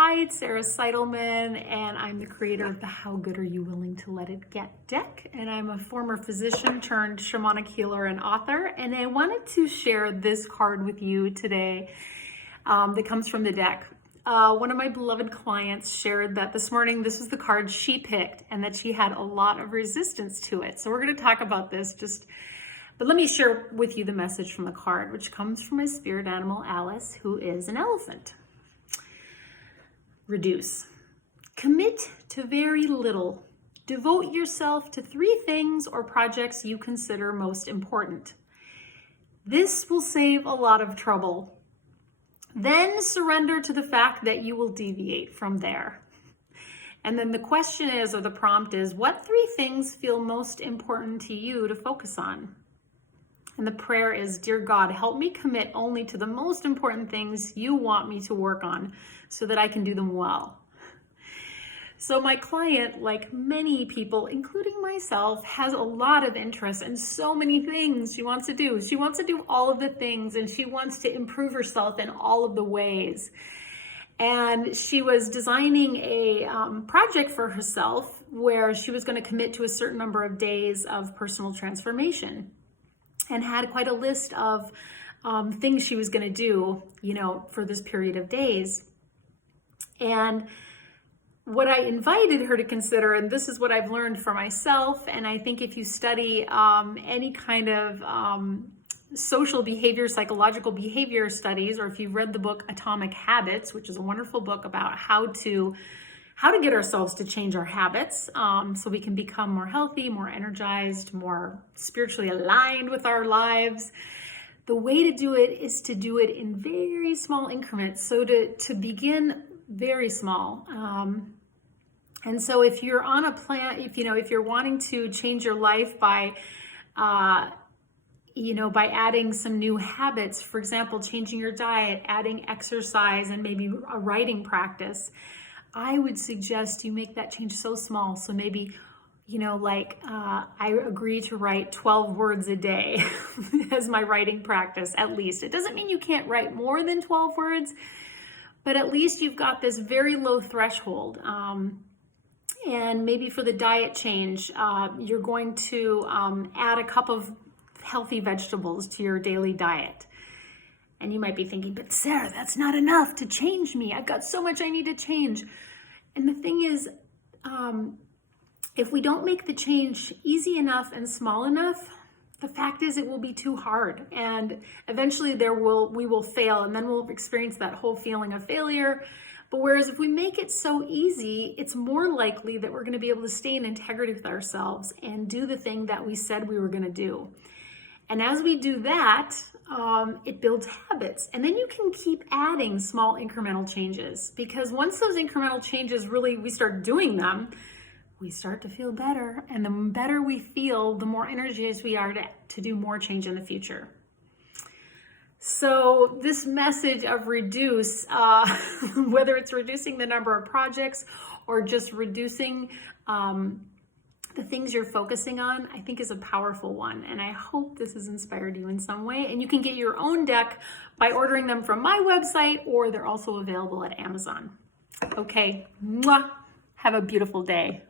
Hi, it's Sarah Seidelman, and I'm the creator of the How Good Are You Willing to Let It Get deck, and I'm a former physician turned shamanic healer and author, and I wanted to share this card with you today that comes from the deck. One of my beloved clients shared that this morning this was the card she picked and that she had a lot of resistance to it. So we're going to talk about this but let me share with you the message from the card, which comes from my spirit animal, Alice, who is an elephant. Reduce. Commit to very little. Devote yourself to 3 things or projects you consider most important. This will save a lot of trouble. Then surrender to the fact that you will deviate from there. And then the question is, or the prompt is, what 3 things feel most important to you to focus on? And the prayer is, dear God, help me commit only to the most important things you want me to work on so that I can do them well. So my client, like many people, including myself, has a lot of interest in so many things she wants to do. She wants to do all of the things, and she wants to improve herself in all of the ways. And she was designing a project for herself where she was going to commit to a certain number of days of personal transformation, and had quite a list of things she was going to do, for this period of days. And what I invited her to consider, and this is what I've learned for myself, and I think if you study any kind of social behavior, psychological behavior studies, or if you've read the book Atomic Habits, which is a wonderful book about how to get ourselves to change our habits so we can become more healthy, more energized, more spiritually aligned with our lives. The way to do it is to do it in very small increments. So to begin very small. And so if you're on a plan, if you're wanting to change your life by adding some new habits, for example, changing your diet, adding exercise, and maybe a writing practice, I would suggest you make that change so small. So maybe, I agree to write 12 words a day as my writing practice, at least. It doesn't mean you can't write more than 12 words, but at least you've got this very low threshold. And maybe for the diet change, you're going to add a cup of healthy vegetables to your daily diet. And you might be thinking, but Sarah, that's not enough to change me. I've got so much I need to change. And the thing is, if we don't make the change easy enough and small enough, the fact is it will be too hard. And eventually we will fail, and then we'll experience that whole feeling of failure. But whereas if we make it so easy, it's more likely that we're going to be able to stay in integrity with ourselves and do the thing that we said we were going to do. And as we do that, it builds habits. And then you can keep adding small incremental changes, because once those incremental changes we start doing them, we start to feel better. And the better we feel, the more energized we are to do more change in the future. So this message of reduce, whether it's reducing the number of projects or just reducing the things you're focusing on, I think is a powerful one. And I hope this has inspired you in some way. And you can get your own deck by ordering them from my website, or they're also available at Amazon. Okay, mwah. Have a beautiful day.